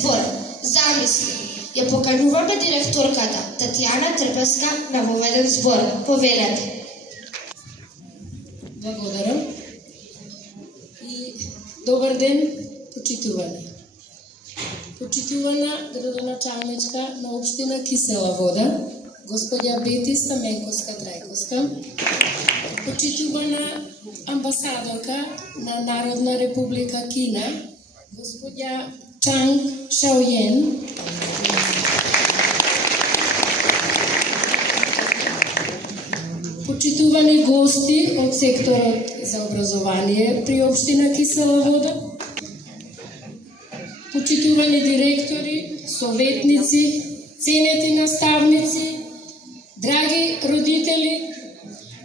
збор "Замисли" ја покануваме директорката Татјана Трпеска на воведен збор. Повелете. Благодарам. И добар ден, почитувани. Почитувана градоначалничка на општина Кисела Вода, господја Бети Стаменковска-Трајковска, почитувана амбасадорка на Народна република Кина, господја Чанг Шаојен, почитувани гости од секторот за образование при општина Кисела Вода, почитувани директори, советници, ценети наставници, драги родители,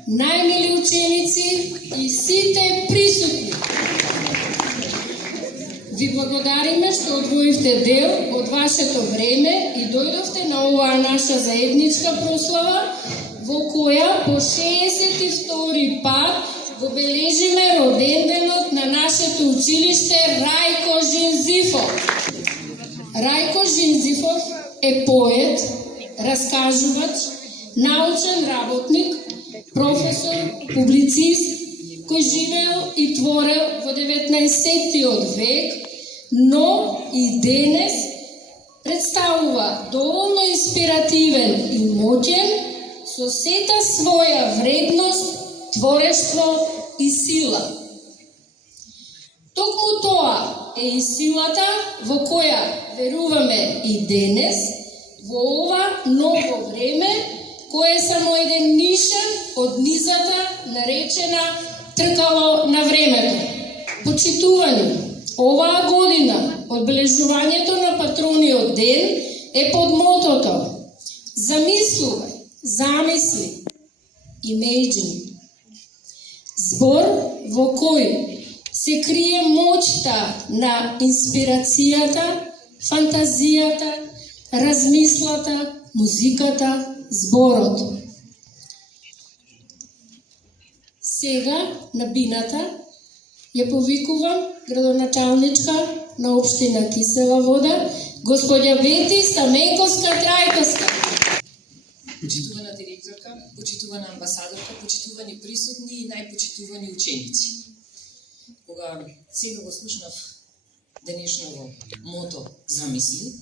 најмили ученици и сите присутни. Ви благодариме што одвоивте дел од вашето време и дојдовте на оваа наша заедничка прослава, во која по 62 пат го бележиме роденденот на нашето училиште Рајко Жинзифов. Рајко Жинзифов е поет, раскажувач, научен работник, професор, публицист, кој живеел и творел во 19 век, но и денес представува доволно инспиративен и моќен со сета своја вредност, творештво и сила. Токму тоа е и силата во која веруваме и денес, во ова ново време, кое е само еден нишан од низата наречена тркало на времето. Почитувани, оваа година одбележувањето на патрониот ден е под мотото "Замислувај, замисли, imagine". Збор во кој се крие моќта на инспирацијата, фантазијата, размислата, музиката, зборот. Сега на бината ја повикувам градоначалничка на општина Кисела Вода, господја Бети Стаменковска-Трајковска. Почитувана директорка, почитувана амбасадорка, почитувани присутни и најпочитувани ученици. Кога сега го слушнав денешново мото "Замисли",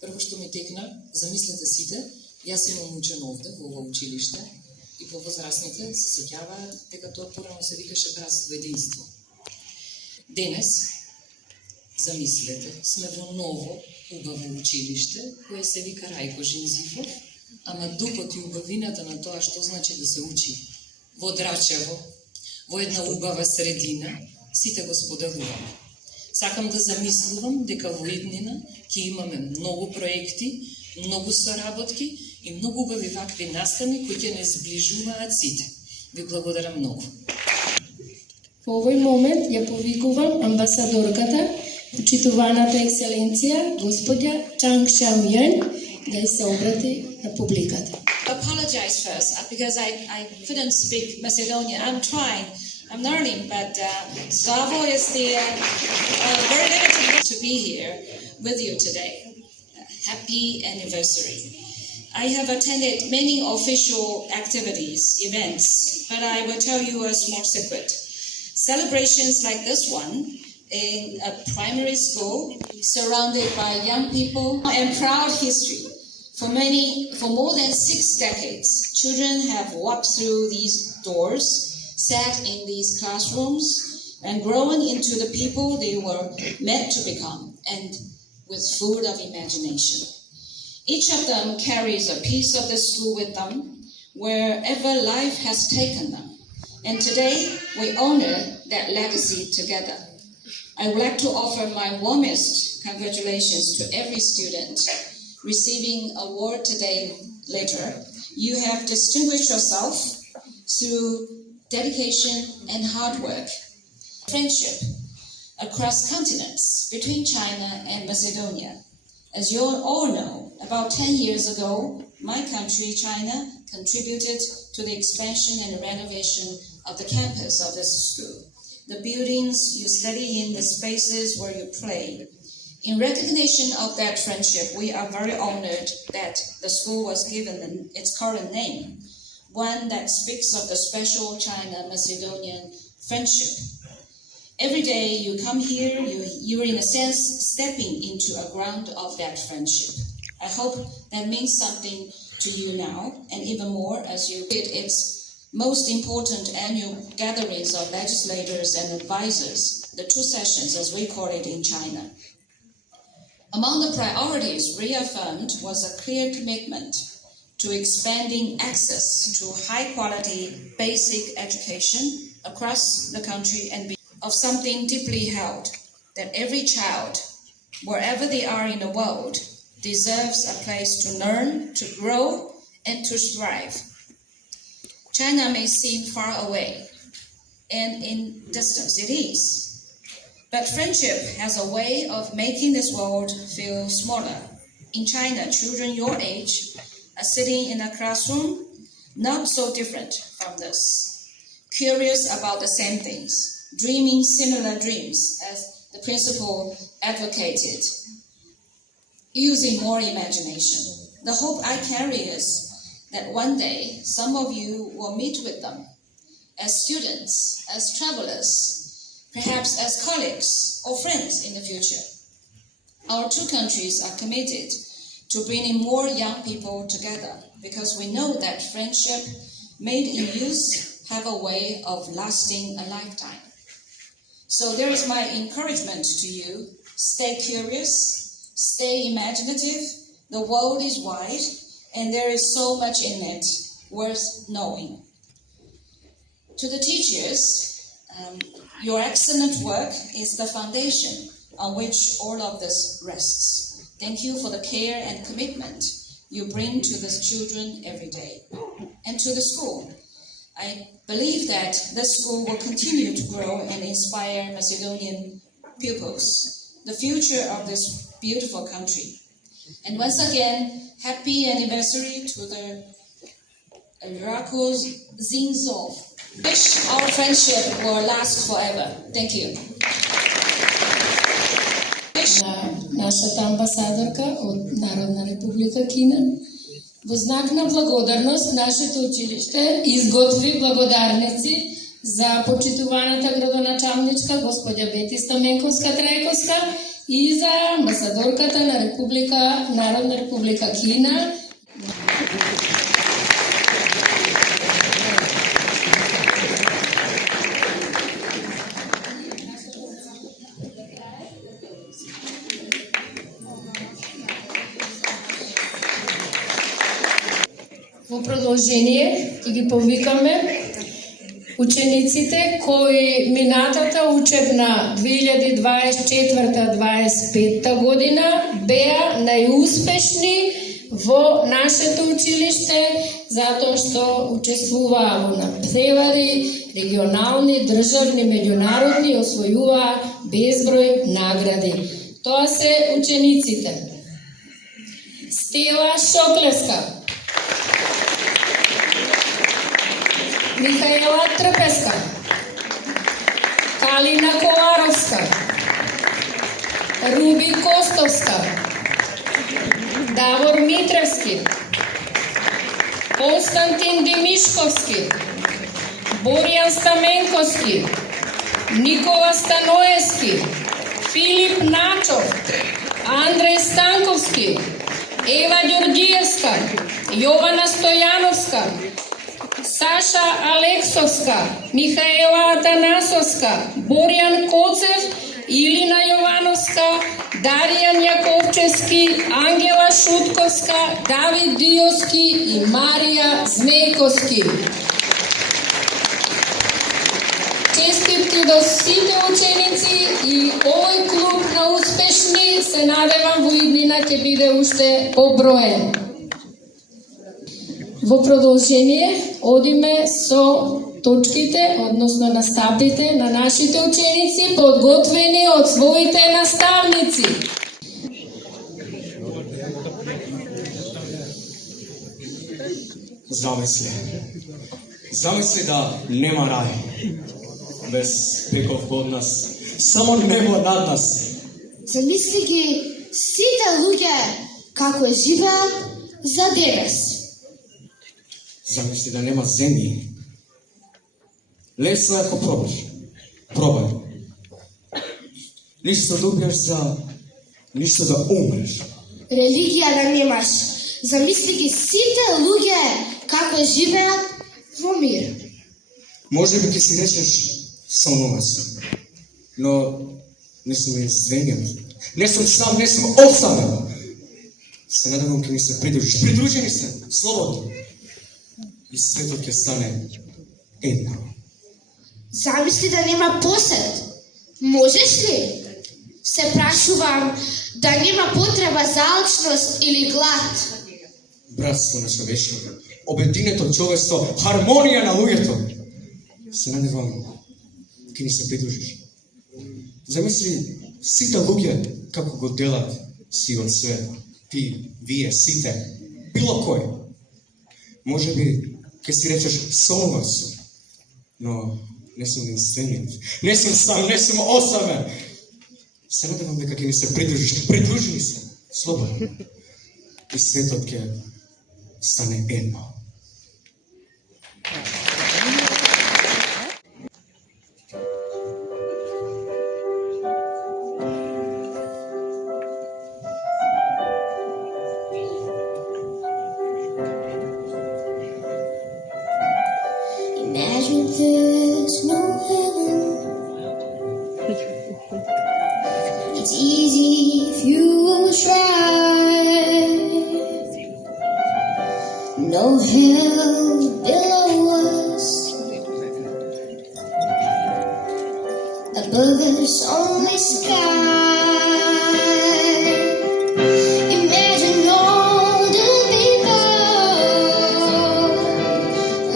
прво што ми текна, замислете сите, јас имам учен овде во ова училиште и повозрастните се сеќаваат дека тоа порано се викаше братство, единство. Денес, замислете, сме во ново, убаво училиште, кое се вика Рајко Жинзифов, ама духот и убавината на тоа што значи да се учи во Драчево, во една убава средина, сите го споделуваме. Сакам да замислувам дека во иднина ќе имаме многу проекти, многу соработки и многу убави вакви настани кои ќе не сближуваат сите. Ви благодарам многу. Во овој момент ја повикувам амбасадорката, почитуваната екселенција, господја Чанг Шаојен, да се обрати на публиката. Apologize first because I couldn't speak Macedonian. I'm trying. I'm learning, but Slavo is the very limited to be here with you today. Happy anniversary. I have attended many official activities, events, but I will tell you a small secret. Celebrations like this one in a primary school surrounded by young people and proud history. For more than 6 decades, children have walked through these doors, sat in these classrooms, and grown into the people they were meant to become, and with food of imagination. Each of them carries a piece of the school with them, wherever life has taken them. And today, we honor that legacy together. I would like to offer my warmest congratulations to every student receiving an award today later. You have distinguished yourself through dedication and hard work. Friendship across continents between China and Macedonia. As you all know, about 10 years ago, my country, China, contributed to the expansion and renovation of the campus of this school. The buildings you study in, the spaces where you play, In recognition of that friendship, we are very honored that the school was given its current name, one that speaks of the special China-Macedonian friendship. Every day you come here, you're in a sense stepping into a ground of that friendship. I hope that means something to you now, and even more as you did its most important annual gatherings of legislators and advisors, the 2 sessions as we call it in China. Among the priorities reaffirmed was a clear commitment to expanding access to high-quality basic education across the country and of something deeply held, that every child, wherever they are in the world, deserves a place to learn, to grow, and to thrive. China may seem far away, and in distance it is, but friendship has a way of making this world feel smaller. In China, children your age are sitting in a classroom, not so different from this, curious about the same things, dreaming similar dreams, as the principal advocated, using more imagination. The hope I carry is that one day some of you will meet with them as students, as travelers, perhaps as colleagues or friends in the future. Our 2 countries are committed to bringing more young people together because we know that friendship made in youth have a way of lasting a lifetime. So there is my encouragement to you. Stay curious, stay imaginative. The world is wide and there is so much in it worth knowing. To the teachers, your excellent work is the foundation on which all of this rests. Thank you for the care and commitment you bring to the children every day. And to the school, I believe that this school will continue to grow and inspire Macedonian pupils, the future of this beautiful country. And once again, happy anniversary to the Rakos Zinzov. Wish our friendship will last forever. Thank you. Нашата амбасадорка од Народна република Кина. Во знак на благодарност, нашето училиште изготви благодарници за почитуваната градоначалничка господја Бети Стаменковска-Трајковска и за амбасадорката на Народна република Кина. Во продолжение ќе ги повикаме учениците кои минатата учебна 2024-2025 година беа најуспешни во нашето училиште затоа што учествуваа во надпревари, регионални, државни, меѓународни и освојуваа безброј награди. Тоа се учениците: Стела Шоклеска, Михаела Трпеска, Калина Коларовска, Руби Костовска, Давор Митревски, Константин Димишковски, Боријан Стаменковски, Никола Станоевски, Филип Начов, Андреј Станковски, Ева Ѓорѓиевска, Јована Стојановска, Саша Алексовска, Михаела Атанасовска, Боријан Коцев, Илина Јовановска, Даријан Јаковчевски, Ангела Шутковска, Давид Диоски и Марија Змејковски. Честитки до сите ученици и овој клуб на успешни, се надевам во иднина ќе биде уште поброен. Во продолжение одиме со точките, односно настапите на нашите ученици, подготвени од своите наставници. Замисли да нема рај без преков од нас, само небо над нас, Замисли ги сите луѓе како е живеат за денес. Замисли да нема земји. Лесно е ако пробаш. Пробај. Ништо да убиеш за ништо да умреш. Религија да немаш. Замисли ги сите луѓе како живеат во мир. Може би ќе си речеш сомнува се, но не сум извинен. Не сум сам, не сум осамен. Се надевам ќе ми се придружиш. Придружени се, слободно. И светот ќе стане едно. Замисли да нема посет. Можеш ли? Се прашувам да нема потреба за алчност или глад. Братство на човештвото, обединето човештво, хармонија на луѓето. Се надевам ќе ни се придружиш. Замисли сите луѓе како го делат сивот свет. Ти, вие, сите, било кој. Може би ќе си речеш сомнувам се, но не сум единствениот. Не сум сам, не сум осамен. Се надевам дека ќе ни се придружиш. Придружи ни се, слободно. И светот ќе стане едно. Imagine there's no heaven. It's easy if you try. No hell below us. Above us only sky. Imagine all the people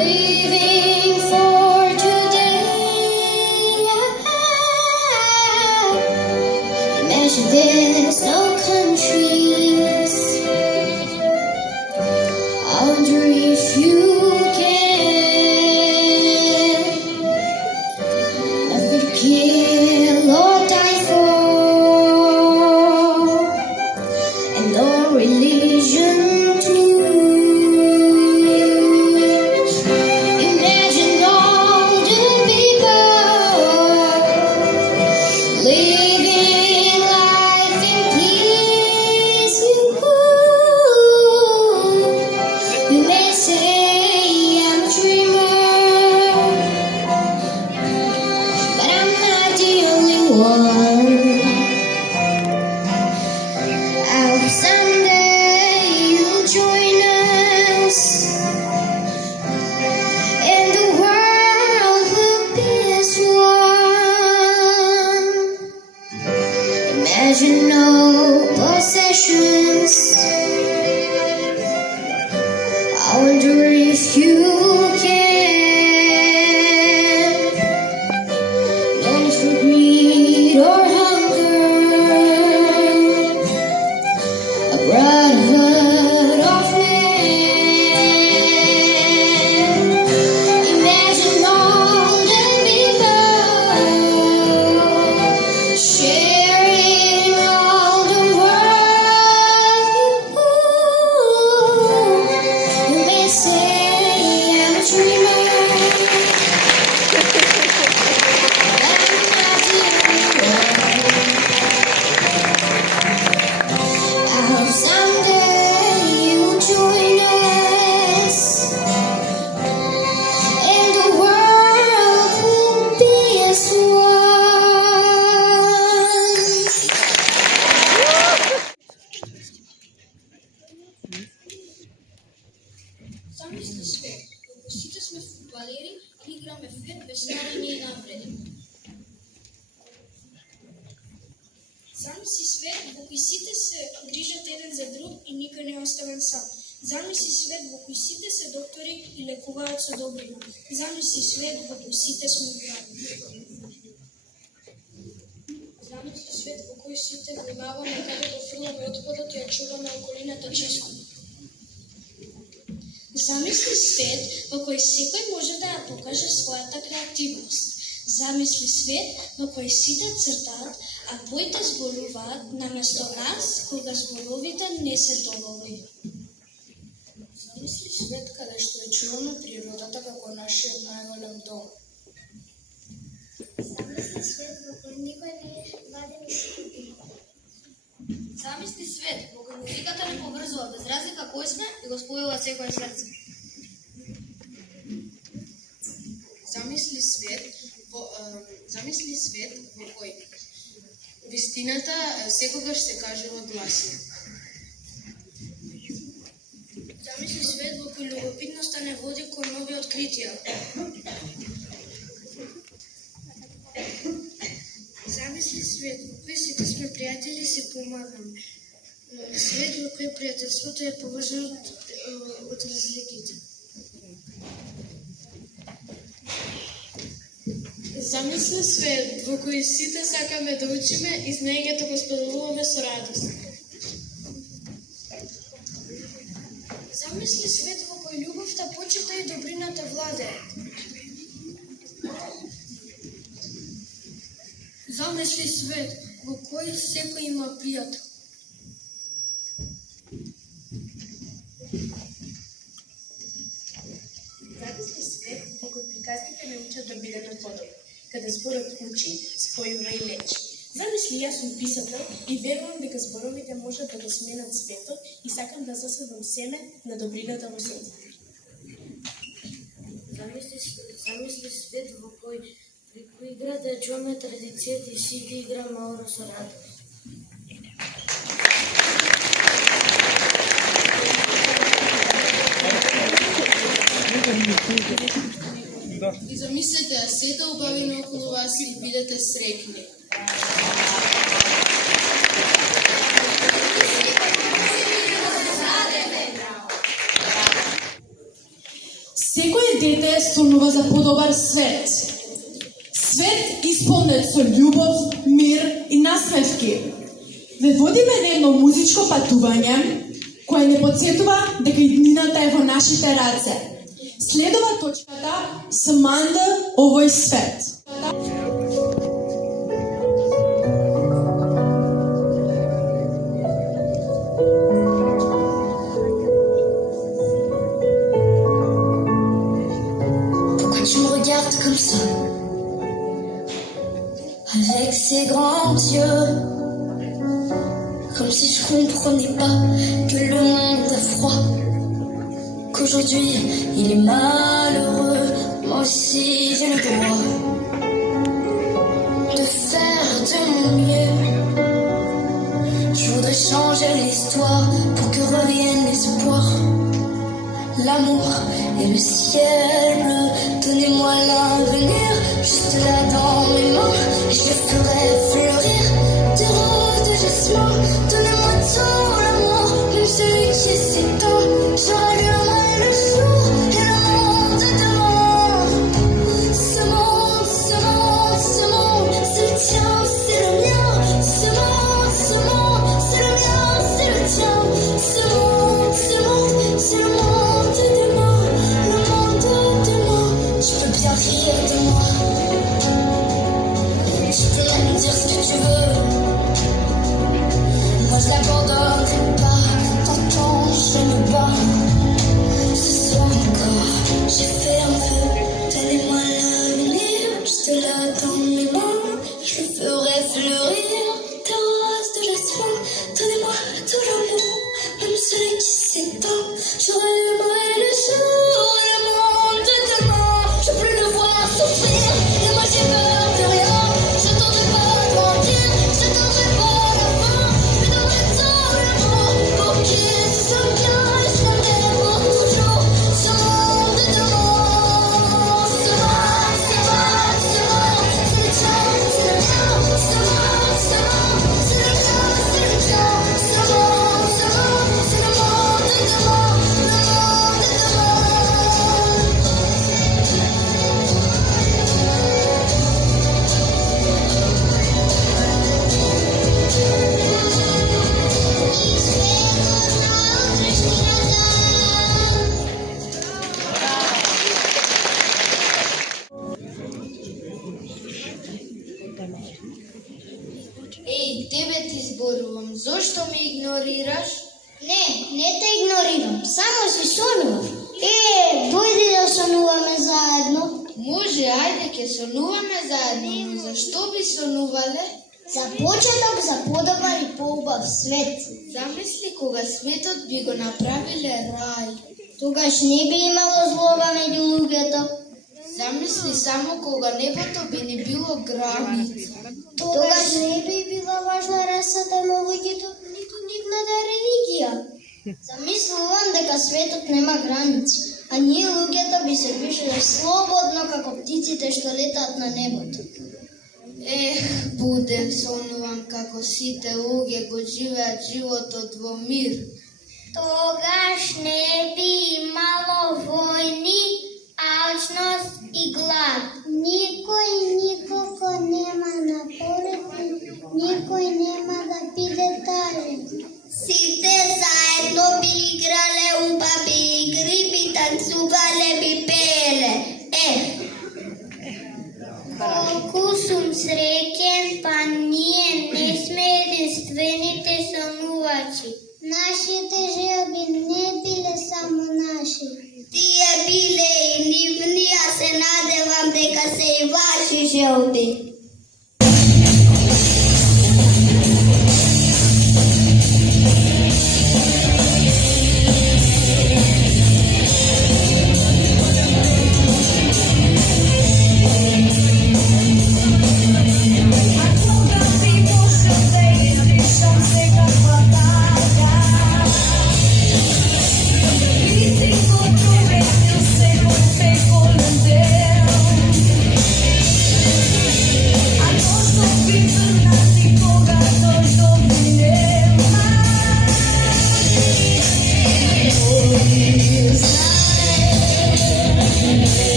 living for today. Imagine there's no countries. I wonder if you can. Nothing to kill or die for, and no religion too. Imagine all the people living life in peace. You may say I'm a dreamer, but I'm not the only one. I hope someday you'll join us, and the world will be as one. Imagine no possessions. I wonder if you can. No need for greed or hunger. A brotherhood of men. Imagine all the people sharing all the world. You may say I'm a dreamer, but I'm not the only one. I hope someday you'll join us, and the world will be as one. Замисли свет, како сите сме фудбалери и играме фет без старање и навреди. Замисли свет во кој сите се грижат еден за друг и никој не е оставен сам. Замисли свет во кој сите се доктори и лекуваат со добрина. Замисли свет во кој сите сме здрави. Замисли свет во кој сите внимаваме каде да фрламе отпадот и ја чуваме околината чисто. Замисли свет во кој секој може да ја покаже својата креативност. Замисли свет во кој сите цртаат, а боите зборуваат наместо нас, кога зборовите не се долови. Замисли свет каде што е чуваме природата како нашиот најголем дом. Замисли свет во кој никој не вади ни се. Замисли свет во кој музиката не поврзува без разлика кој сме и го спојува секое срце. Замисли свет во кој вистината секогаш се кажува гласно. Замисли свет во кој любопитноста не води кон нови откритија. Замисли свет во кој сите сме пријатели и се помагаме. Свет во кој пријателството е поважно од разликите. Замисли свет во кој сите сакаме да учиме и знаењето го споделуваме со радост. Замисли свет во кој љубовта, почита и добрината владеат. Замисли свет во кој секој има пријател. Замисли свет во кој приказните не учат да бидеме подобри, каде зборот учи, спојува и лечи. Замисли, јас сум писател и верувам дека зборовите можат да го сменат светот и сакам да засадам семе на добрината во светот. Замисли свет во кој преку игра да чуваме традицијата и сите играме оро со радост. И замислете сите убавини околу вас и бидете среќни. Секој дете сонува за подобар свет. Свет исполнет со љубов, мир и насмевки. Ве водиме на едно музичко патување, кое не подсетува дека иднината е во нашите раце. Следува точката Саманда овој свет. Pourquoi tu me regardes comme ça, avec ces grands yeux, comme si je comprenais pas que le monde a froid, qu'aujourd'hui il est malheureux. Moi aussi j'ai le droit de faire de mon mieux. Je voudrais changer l'histoire pour que revienne l'espoir, l'amour et le ciel bleu. Donnez-moi l'avenir, juste là dans mes mains, je le ferai fleurir des roses de jasmin. Donnez-moi tout l'amour, même celui qui s'éteint. Je rallumerai le jour et le monde de demain. Ce monde, ce monde, ce monde, c'est le tien, c'est le mien. Ce monde, ce monde, c'est le mien, c'est le tien. Ce monde, ce monde, c'est le monde de demain. Le monde de demain. Tu peux bien rire de moi, tu peux même dire ce que tu veux. Moi je l'abandonne. игнорираш? Не те игнорирам, само си сонував. Дојди да сонуваме заедно. Може, ајде ќе сонуваме заедно, но зашто би сонувале? За почеток за подобар и поубав свет. Замисли кога светот би го направиле рај. Тогаш не би имало злоба меѓу луѓето. Замисли само кога небото би не било граница. Тогаш не би била важна расата на луѓето, ниту нивната религија. Замислувам дека светот нема граници, а ние луѓето би се движеле слободно како птиците што летаат на небото. Будем сонувам како сите луѓе го живеат животот во мир. Тогаш не би имало војни, алчност и глад. Никој никако нема на полети, никој нема да биде тажен. Сите заедно би играле убави игри, би танцувале, би пееле. Колку сум среќен, па ние не сме единствените сонувачи. Нашите желби не биле само наши. Тие биле и нивни, а се надевам дека се и ваши желби.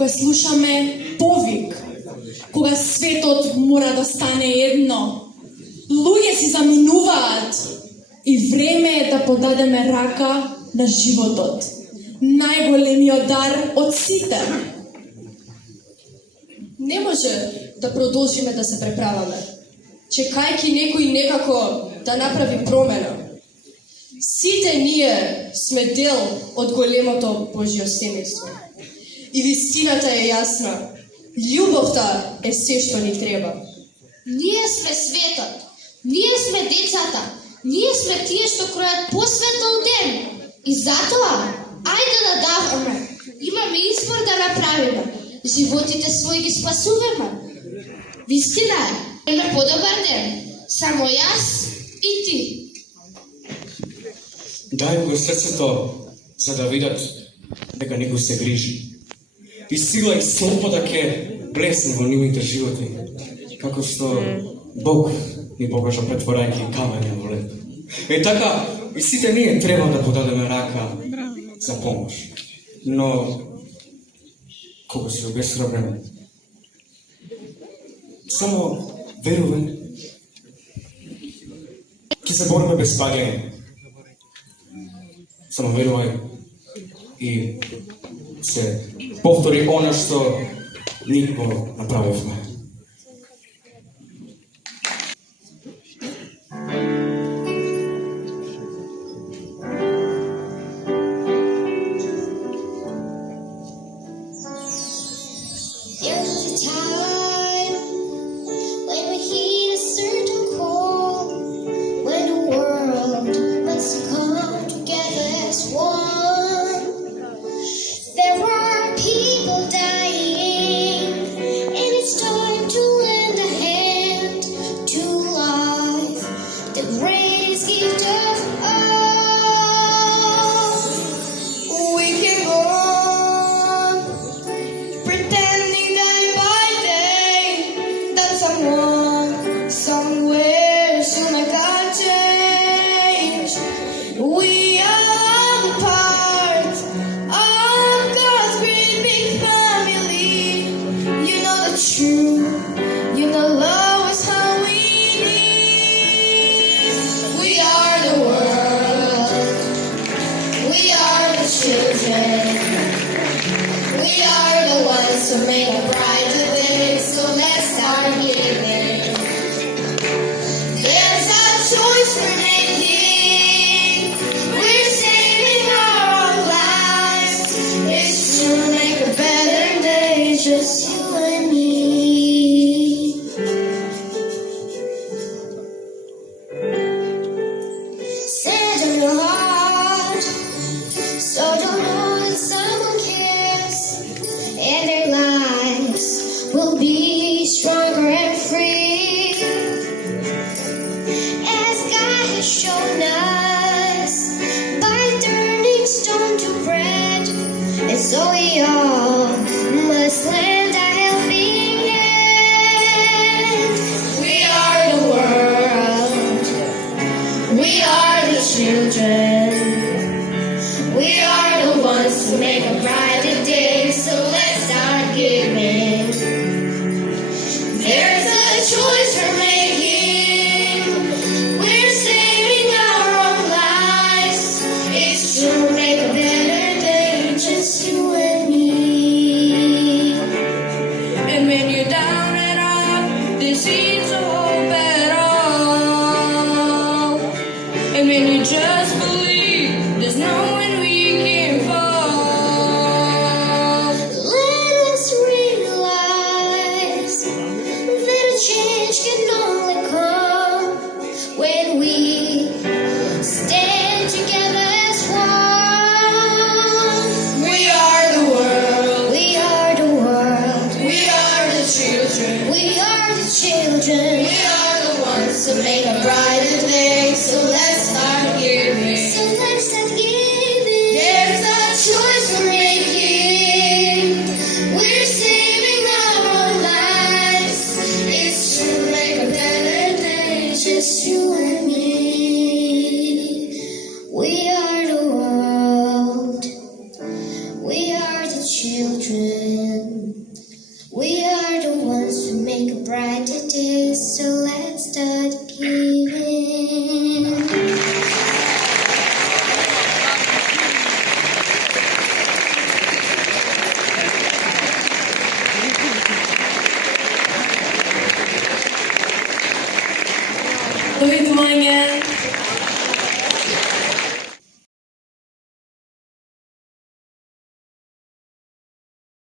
кога слушаме повик, кога светот мора да стане едно. Луѓе си заминуваат и време е да подадеме рака на животот. Најголемиот дар од сите. Не може да продолжиме да се преправаме, чекајќи некој некако да направи промена. Сите ние сме дел од големото Божјо семејство. И вистината е јасна. Љубовта е се што ни треба. Ние сме светот. Ние сме децата. Ние сме тие што кројат посветол ден. И затоа, ајде да даваме. Имаме избор да направиме. животите своји ги спасуваме. Вистина е, има подобар ден. Само јас и ти. Дај го срцето за да видат дека некој се грижи. И сила и слобода ќе блесне во нивните животи, како што Бог ни покажа претворајќи камења во лед. Е така, и сите ние треба да подадеме рака за помош. Но кога си обесрабрен, само веруваме, ќе се бориме без паѓање. Само верувај и се повтори она што никога направивме. We are the children. We are the ones to make a brighter day. So